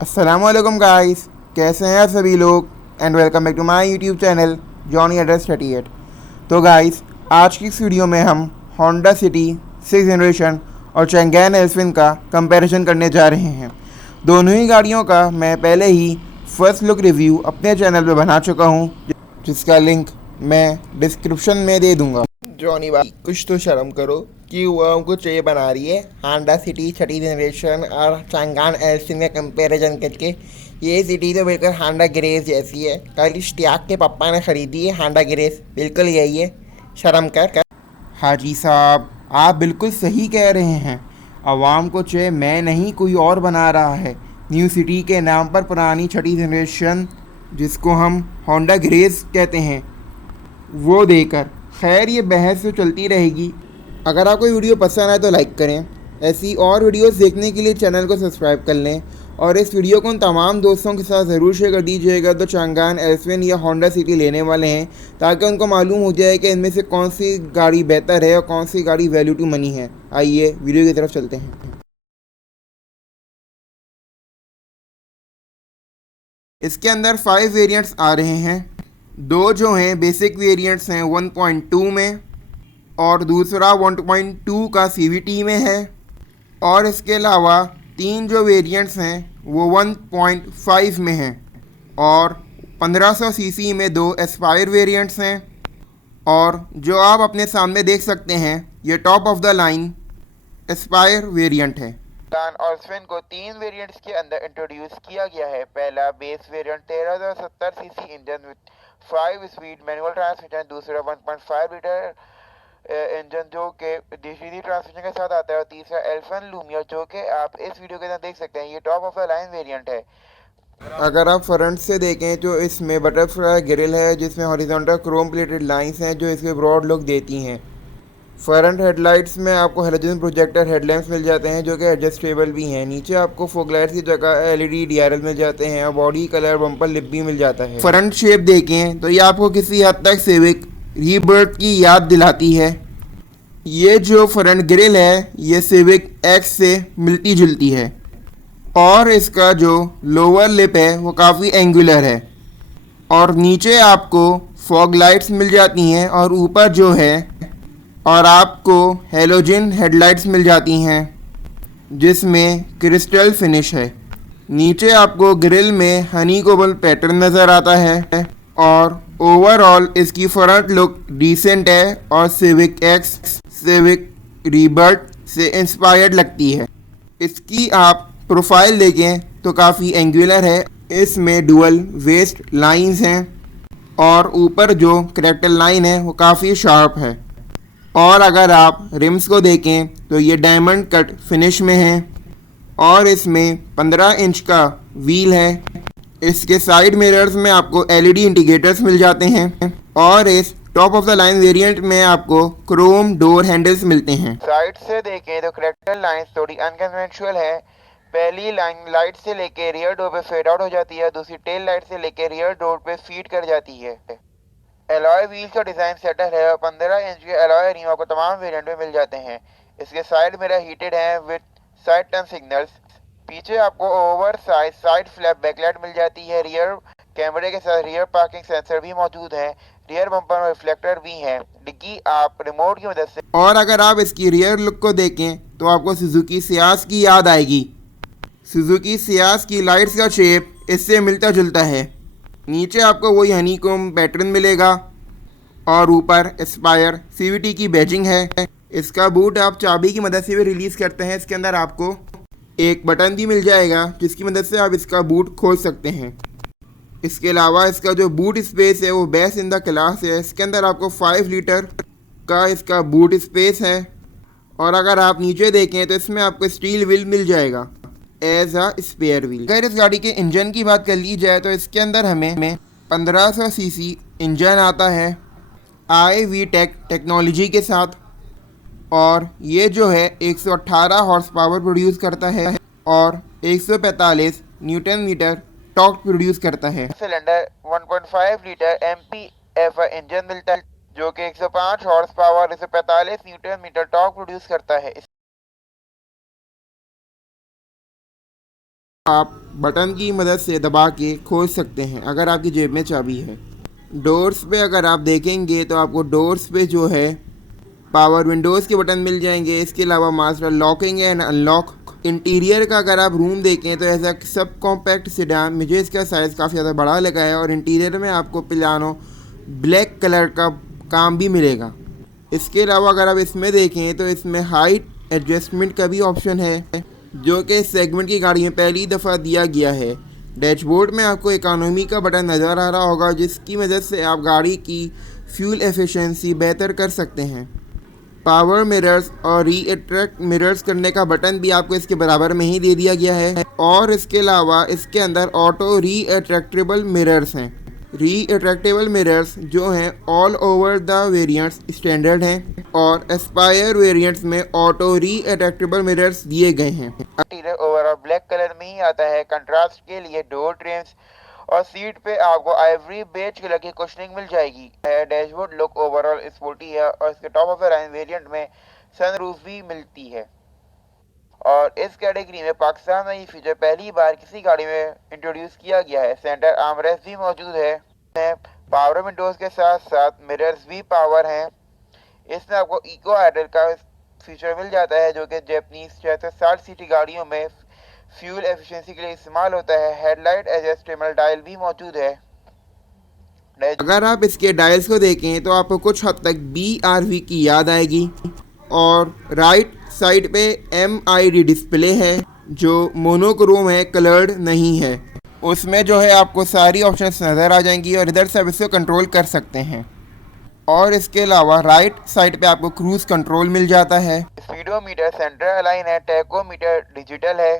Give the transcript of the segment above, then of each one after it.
अस्सलामुअलैकुम गाइस, कैसे हैं आप सभी लोग and welcome back to my YouTube channel Johnny address 38। तो गाइस, आज की इस वीडियो में हम होंडा सिटी 6 जनरेशन और चैंगैन एल्सविन का कंपैरिजन करने जा रहे हैं। दोनों ही गाड़ियों का मैं पहले ही फर्स्ट लुक रिव्यू अपने चैनल पे बना चुका हूँ, जिसका लिंक मैं डिस्क्रिप्शन में दे दूँगा। जॉनी भाई, कुछ तो शर्म करो कि वो हमको चाहिए बना रही है हांडा सिटी 6 जनरेशन और चांगान एल्सिन का कंपैरिजन करके। ये सिटी तो बिल्कुल हांडा ग्रेस जैसी है, कल इश्तियाक के पापा ने ख़रीदी है हांडा ग्रेस, बिल्कुल यही है। शर्म कर। हाजी साहब, आप बिल्कुल सही कह रहे हैं। आवाम को चाहिए मैं नहीं कोई और बना रहा है। न्यू सिटी के नाम पर पुरानी 6 जनरेशन, जिसको हम होंडा ग्रेस कहते हैं, वो देकर। खैर, ये बहस तो चलती रहेगी। अगर आपको वीडियो पसंद आए तो लाइक करें। ऐसी और वीडियोस देखने के लिए चैनल को सब्सक्राइब कर लें और इस वीडियो को उन तमाम दोस्तों के साथ ज़रूर शेयर कर दीजिएगा जो चांगान एल्सविन या होंडा सिटी लेने वाले हैं, ताकि उनको मालूम हो जाए कि इनमें से कौन सी गाड़ी बेहतर है और कौन सी गाड़ी वैल्यू टू मनी है। आइए वीडियो की तरफ चलते हैं। इसके अंदर 5 वेरिएंट्स आ रहे हैं। दो जो हैं बेसिक वेरिएंट्स हैं 1.2 में, और दूसरा 1.2 का CVT में है। और इसके अलावा तीन जो वेरिएंट्स हैं वो 1.5 में हैं, और 1500 सीसी में दो एस्पायर वेरिएंट्स हैं। और जो आप अपने सामने देख सकते हैं, ये top of the line Aspire variant है। और स्विन को तीन वेरिएंट्स के अंदर इंट्रोड्यूस किया गया है। पहला base variant 1370 CC engine with 5 speed manual transmission, दूसरा 1.5 लीटर इंजन जो कि डीसीडी ट्रांसमिशन के साथ आता है, और तीसरा एल्फन लूमिया जो कि आप इस वीडियो के अंदर देख सकते हैं। ये top of the line variant है। अगर आप फ्रंट से देखें तो इसमें बटरफ्लाई ग्रिल है, जिसमें हॉरिजॉन्टल क्रोम प्लेटेड लाइंस हैं जो इसके ब्रॉड लुक देती हैं। फ्रंट हेडलाइट्स में आपको हेलोजन प्रोजेक्टर हेडलैम्प्स मिल जाते हैं जो कि एडजस्टेबल भी हैं। नीचे आपको फॉग लाइट्स की जगह एलईडी डीआरएल मिल जाते हैं, और बॉडी कलर बम्पर लिप भी मिल जाता है। फ्रंट शेप देखें तो ये आपको किसी हद तक सिविक रीबर्थ की याद दिलाती है। ये जो फ्रंट ग्रिल है ये सिविक एक्स से मिलती जुलती है, और इसका जो लोअर लिप है वो काफ़ी एंगुलर है। और नीचे आपको फॉग लाइट्स मिल जाती हैं, और ऊपर जो है और आपको हेलोजन हेडलाइट्स मिल जाती हैं जिसमें क्रिस्टल फिनिश है। नीचे आपको ग्रिल में हनी कोबल पैटर्न नज़र आता है, और ओवरऑल इसकी फ्रंट लुक डिसेंट है और सिविक एक्स सिविक रीबर्ट से इंस्पायर्ड लगती है। इसकी आप प्रोफाइल देखें तो काफ़ी एंगुलर है। इसमें डुअल वेस्ट लाइंस हैं, और ऊपर जो करेक्टर लाइन है वो काफ़ी शार्प है। और अगर आप रिम्स को देखें तो ये डायमंड कट फिनिश में है, और इसमें 15 इंच का व्हील है। इसके साइड मिरर्स में आपको एलईडी इंडिकेटर्स मिल जाते हैं, और इस top of the line variant में आपको क्रोम डोर हैंडल्स मिलते हैं। साइड से देखें तो करेक्टर लाइन थोड़ी अनकन्वेंशनल है। पहली लाइन लाइट से लेके रियर डोर पे फेड आउट हो जाती है, दूसरी टेल लाइट से लेके रियर डोर पे फीड कर जाती है। एलॉय व्हील्स का डिजाइन सेटल है, और 15 इंच के एलॉय रिम आपको तमाम वेरिएंट में मिल जाते हैं। इसके साइड मिरर हीटेड हैं विद साइड टर्न सिग्नल्स। पीछे आपको over size side flap backlight मिल जाती है। रियर कैमरे के साथ रियर पार्किंग सेंसर भी मौजूद है। रियर बम्पर में रिफ्लेक्टर भी है। डिग्गी आप रिमोट की मदद से। और अगर आप इसकी रियर लुक को देखें तो आपको सुजुकी सियाज की याद आएगी। सुजुकी सियाज की लाइट्स का शेप इससे मिलता जुलता है। नीचे आपको वही हनीकॉम्ब पैटर्न मिलेगा, और ऊपर एस्पायर CVT की बैजिंग है। इसका बूट आप चाबी की मदद से भी रिलीज़ करते हैं। इसके अंदर आपको एक बटन भी मिल जाएगा जिसकी मदद से आप इसका बूट खोल सकते हैं। इसके अलावा इसका जो बूट स्पेस है वो बेस्ट इन द क्लास है। इसके अंदर आपको 5 लीटर का इसका बूट स्पेस है, और अगर आप नीचे देखें तो इसमें आपको स्टील व्हील मिल जाएगा एज अ स्पेयर व्हील। अगर इस गाड़ी के इंजन की बात कर ली जाए तो इसके अंदर हमें 1500 सीसी इंजन आता है iVTEC टेक्नोलॉजी के साथ, और ये जो है 118 हॉर्स पावर प्रोड्यूस करता है, और 145 न्यूटन मीटर टॉर्क प्रोड्यूस करता है। सिलेंडर 1.5 लीटर MPF इंजन मिलता है जो कि 105 horse power 145 newton metre torque produce करता है। आप बटन की मदद से दबा के खोल सकते हैं अगर आपकी जेब में चाबी है। डोर्स पे अगर आप देखेंगे तो आपको डोर्स पे जो है पावर विंडोज़ के बटन मिल जाएंगे। इसके अलावा master locking and unlock. Interior का अगर आप रूम देखें तो ऐसा सब कॉम्पैक्ट सेडान, मुझे इसका साइज़ काफ़ी ज़्यादा बड़ा लगा है और इंटीरियर में आपको पियानो ब्लैक कलर का काम भी मिलेगा। इसके अलावा अगर आप इसमें देखें तो इसमें हाइट एडजस्टमेंट का भी ऑप्शन है जो कि इस सेगमेंट की गाड़ी में पहली दफ़ा दिया गया है। डैशबोर्ड में आपको इकोनॉमी का बटन नज़र आ रहा होगा जिसकी मदद से आप गाड़ी की फ्यूल एफिशिएंसी बेहतर कर सकते हैं। पावर मिरर्स और रीअट्रैक्ट मिरर्स करने का बटन भी आपको इसके बराबर में ही दे दिया गया है और इसके अलावा इसके अंदर ऑटो रीअट्रैक्टेबल मिरर्स हैं। रीअट्रैक्टेबल मिरर्स जो हैं all over the variants standard हैं और एस्पायर वेरिएंट्स में ऑटो रीअट्रैक्टेबल मिरर्स दिए गए हैं। इंटीरियर ओवरऑल ब्लैक कलर में ही आता है। कंट्रास्ट के लिए डोर ट्रिम्स और सीट पे आपको आइवरी बेज कलर की कुशनिंग मिल जाएगी। डैशबोर्ड लुक ओवरऑल स्पोर्टी है और इसके top of the line variant में सनरूफ भी मिलती है। और इस कैटेगरी में पाकिस्तान में ये फीचर पहली बार किसी गाड़ी में इंट्रोड्यूस किया गया है। सेंटर आर्मरेस्ट भी मौजूद है। पावर विंडोज के साथ साथ मिरर्स भी पावर हैं। इसमें आपको इको आइडल का फीचर मिल जाता है जो कि जैपनीज 60 सीटी गाड़ियों में फ्यूल एफिशिएंसी के लिए इस्तेमाल होता है। हेडलाइट एडजस्टेबल डायल भी मौजूद है। अगर आप इसके डायल्स को देखें तो आपको कुछ हद तक BRV की याद आएगी और राइट साइड पे MID डिस्प्ले है जो मोनोक्रोम है, कलर्ड नहीं है। उसमें जो है आपको सारी ऑप्शंस नज़र आ जाएंगी और इधर से आप इसको कंट्रोल कर सकते हैं। और इसके अलावा राइट साइड पे आपको क्रूज़ कंट्रोल मिल जाता है। स्पीडोमीटर सेंटर अलाइन है। टैकोमीटर डिजिटल है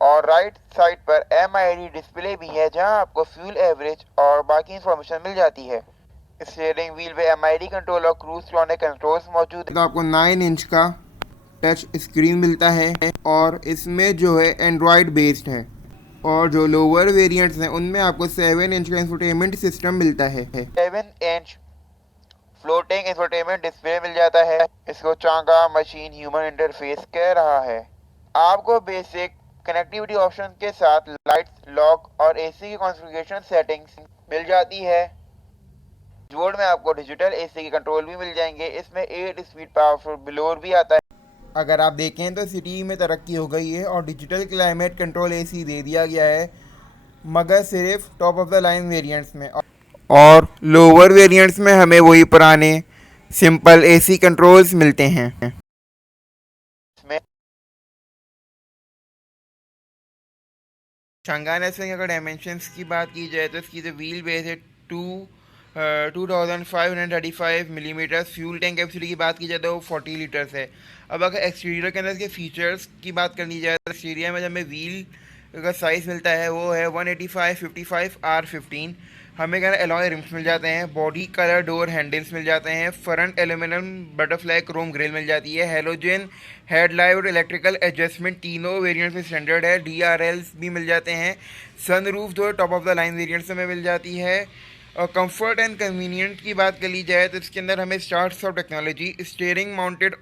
और राइट साइड पर MID डिस्प्ले भी है जहां आपको फ्यूल एवरेज और बाकी इंफॉर्मेशन मिल जाती है। स्टीयरिंग व्हील पे MID कंट्रोल और क्रूज ट्रॉनिक कंट्रोल्स मौजूद है। तो आपको 9 इंच का टच स्क्रीन मिलता है और इसमें जो है एंड्रॉयड बेस्ड है और जो लोअर वेरिएंट्स हैं उनमें आपको 7 इंच का इंफोटेनमेंट सिस्टम मिलता है। 7 इंच फ्लोटिंग इंफोटेनमेंट डिस्प्ले मिल जाता है। इसको चांगा मशीन ह्यूमन इंटरफेस कह रहा है। आपको बेसिक कनेक्टिविटी ऑप्शन के साथ लाइट्स, लॉक और AC की कॉन्फ़िगरेशन सेटिंग्स मिल जाती है। डैशबोर्ड में आपको डिजिटल AC के कंट्रोल भी मिल जाएंगे। इसमें 8 स्पीड पावरफुल ब्लोअर भी आता है। अगर आप देखें तो सिटी में तरक्की हो गई है और डिजिटल क्लाइमेट कंट्रोल AC दे दिया गया है मगर सिर्फ top of the line variants में और लोअर वेरिएंट्स में हमें वही पुराने सिंपल AC कंट्रोल्स मिलते हैं। शंगान एसवें अगर डायमेंशंस की बात की जाए तो इसकी जो व्हील बेस है 2535 मिलीमीटर। फ्यूल टैंक कैपेसिटी की बात की जाए तो 40 लीटर्स है। अब अगर एक्सटीरियर के अंदर इसके फीचर्स की बात कर ली जाए तो एक्सटीरियर में हमें व्हील का साइज़ मिलता है वो है 185/55 R15। हमें क्या एलॉय रिम्स मिल जाते हैं। बॉडी कलर डोर हैंडल्स मिल जाते हैं। Front aluminium butterfly chrome grill मिल जाती है। हेलोजन हेडलाइट और इलेक्ट्रिकल एडजस्टमेंट तीनों वेरिएंट्स में स्टैंडर्ड है। DRLs भी मिल जाते हैं। सनरूफ जो top of the line variants में मिल जाती है। और कंफर्ट एंड कन्वीनियंट की बात कर ली जाए तो इसके अंदर हमें start stop technology, steering mounted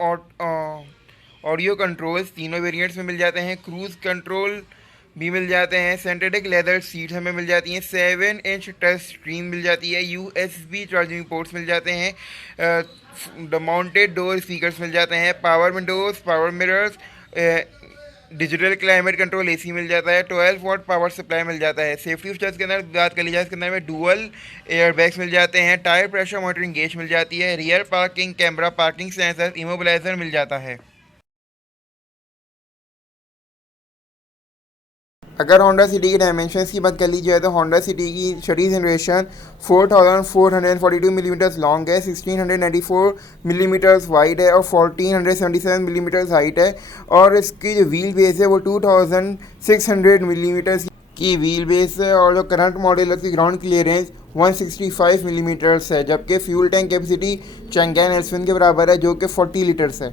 audio controls तीनों वेरिएंट्स में मिल जाते हैं। क्रूज़ कंट्रोल भी मिल जाते हैं। सिंथेटिक लेदर सीट हमें मिल जाती हैं। 7 इंच टच स्क्रीन मिल जाती है। USB चार्जिंग पोर्ट्स मिल जाते हैं। द माउंटेड डोर स्पीकर्स मिल जाते हैं। Power Windows, power mirrors, digital climate control AC मिल जाता है। 12 वॉट पावर सप्लाई मिल जाता है। सेफ्टी फीचर्स के अंदर बात कर ली जाए इसके अंदर में डुअल एयर बैग्स मिल जाते हैं। टायर प्रेशर मॉनिटरिंग गेज मिल जाती है। Rear parking camera, parking sensor, immobiliser मिल जाता है। अगर होंडा सिटी की डायमेंशंस की बात कर ली जाए तो होंडा सिटी की छठी जनरेशन 4442 मिलीमीटर्स लॉन्ग है, 1694 मिलीमीटर्स वाइड है और 1477 मिलीमीटर्स हाइट है और इसकी जो व्हील बेस है वो 2600 मिलीमीटर्स की व्हील बेस है और जो करंट मॉडल है उसकी ग्राउंड क्लियरेंस 165 मिलीमीटर्स है जबकि फ्यूल टैंक कैपेसिटी चंगैन एल्सविन के बराबर है जो कि 40 लीटर्स है।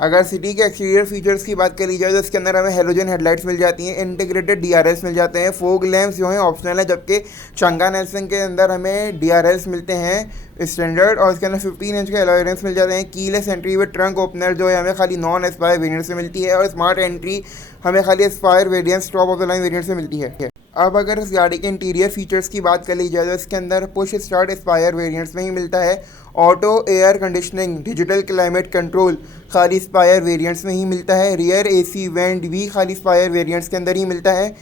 अगर सिटी के एक्सटीरियर फीचर्स की बात करी जाए तो इसके अंदर हमें हेलोजन हेडलाइट्स मिल जाती हैं। इंटीग्रेटेड DRLs मिल जाते हैं। फोग लैम्प्स जो हैं ऑप्शनल है जबकि चंगान एल्सन के अंदर हमें DRLs मिलते हैं स्टैंडर्ड और इसके अंदर 15 इंच के एलॉय रिम्स मिल जाते हैं। Keyless entry with trunk opener जो है हमें खाली नॉन एस्पायर वेरिएंट से मिलती है और स्मार्ट एंट्री हमें खाली Aspire variants top of the line variant से मिलती है। अब अगर इस गाड़ी के इंटीरियर फीचर्स की बात कर ली जाए तो इसके अंदर पुश स्टार्ट एस्पायर वेरिएंट्स में ही मिलता है। Auto air conditioning digital climate control खाली स्पायर वेरिएंट्स में ही मिलता है। रियर एसी वेंट भी खाली स्पायर वेरिएंट्स के अंदर ही मिलता है।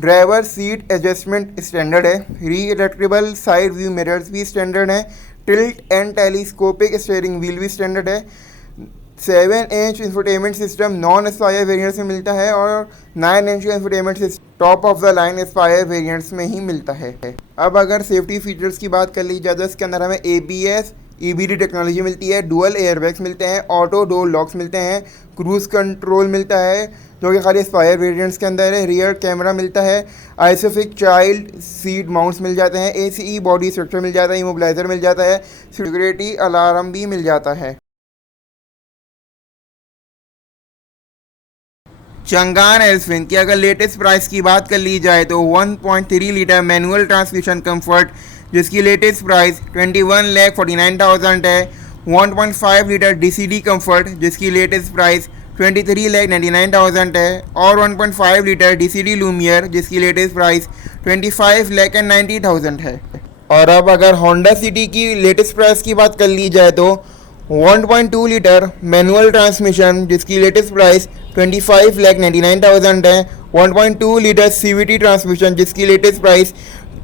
ड्राइवर सीट एडजस्टमेंट स्टैंडर्ड है। रीएट्रैक्टेबल साइड व्यू मिरर्स भी स्टैंडर्ड है। Tilt and telescopic steering wheel भी स्टैंडर्ड है। 7 inch infotainment system non Aspire variants में मिलता है और 9 inch infotainment system top of the line Aspire variants में ही मिलता है। अब अगर सेफ्टी फीचर्स की बात कर ली जाए तो इसके अंदर हमें ABS EBD टेक्नोलॉजी मिलती है। डुअल एयरबैग्स मिलते हैं। ऑटो डोर लॉक्स मिलते हैं। क्रूज़ कंट्रोल मिलता है जो कि खाली एस्पायर वेरिएंट्स के अंदर है। रियर कैमरा मिलता है। आइसोफिक चाइल्ड सीट माउंट्स मिल जाते हैं। ACE बॉडी स्ट्रक्चर मिल जाता है। इमोबिलाइजर मिल जाता है। सिक्योरिटी अलार्म भी मिल जाता है। चंगान एल्सविन की अगर लेटेस्ट प्राइस की बात कर ली जाए तो 1.3 लीटर मैनुअल ट्रांसमिशन कंफर्ट जिसकी लेटेस्ट प्राइस 21,49,000 है। 1.5 लीटर DCD कंफर्ट जिसकी लेटेस्ट प्राइस 23,99,000 है और 1.5 लीटर DCD लूमियर जिसकी लेटेस्ट प्राइस 25,90,000 है। और अब अगर होंडा सिटी की लेटेस्ट प्राइस की बात कर ली जाए तो 1.2 लीटर मैनुअल ट्रांसमिशन जिसकी लेटेस्ट प्राइस 25,99,000 है। 1.2 लीटर CVT ट्रांसमिशन जिसकी लेटेस्ट प्राइस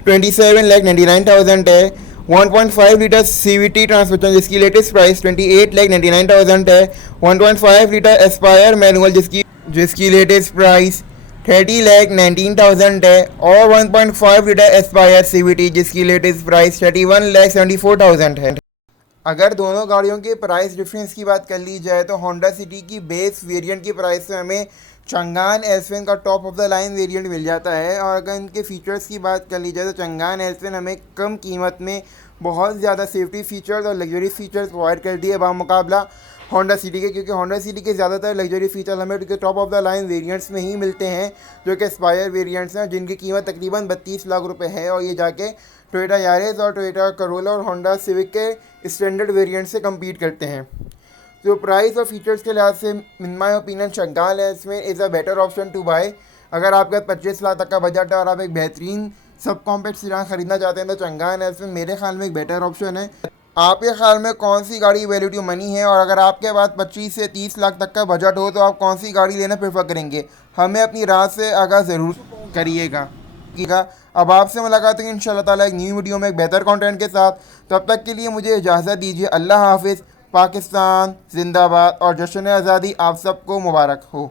27,99,000 है। 1.5 लीटर CVT ट्रांसमिशन जिसकी लेटेस्ट प्राइस 28,99,000 है। 1.5 लीटर एस्पायर मैनुअल जिसकी लेटेस्ट प्राइस 30,19,000 है और 1.5 लीटर एस्पायर CVT जिसकी लेटेस्ट प्राइस 31,74,000 है। अगर दोनों गाड़ियों के प्राइस डिफरेंस की बात कर ली जाए तो होंडा सिटी की बेस वेरिएंट की प्राइस में हमें चंगान एल्सविन का top of the line variant मिल जाता है। और अगर इनके फीचर्स की बात कर ली जाए तो चंगान एल्सविन हमें कम कीमत में बहुत ज़्यादा सेफ्टी फीचर्स और लग्जरी फीचर्स प्रोवाइड करती है बामुकाबला होंडा सिटी के, क्योंकि होंडा सिटी के ज़्यादातर लग्जरी फीचर्स हमें उनके top of the line variants में ही मिलते हैं जो कि एस्पायर वेरिएंट्स हैं जिनकी कीमत तकरीबन 32 लाख रुपए है और ये जाके टोयोटा यारिस और टोयोटा करोला और होंडा सिविक के स्टैंडर्ड वेरिएंट से कम्पीट करते हैं। तो प्राइस और फीचर्स के लिहाज से in my opinion Changan Alsvin is a better option to buy. अगर आपका 25 लाख तक का बजट है और आप एक बेहतरीन सब कॉम्पैक्ट सीडान खरीदना चाहते हैं तो चंगान एल्सविन मेरे ख्याल में एक बेटर ऑप्शन है। आपके ख्याल में कौन सी गाड़ी वैल्यू टू मनी है और अगर आपके पास 25 से 30 लाख तक का बजट हो तो आप कौन सी गाड़ी लेना प्रेफर करेंगे? हमें अपनी राय से आगाह ज़रूर करिएगा। अब आपसे मुलाकात होगी इंशाल्लाह ताला एक न्यू वीडियो में एक बेहतर कंटेंट के साथ। तब तक के लिए मुझे इजाज़त दीजिए। अल्लाह हाफिज़। पाकिस्तान जिंदाबाद और जश्न आज़ादी आप सबको मुबारक हो।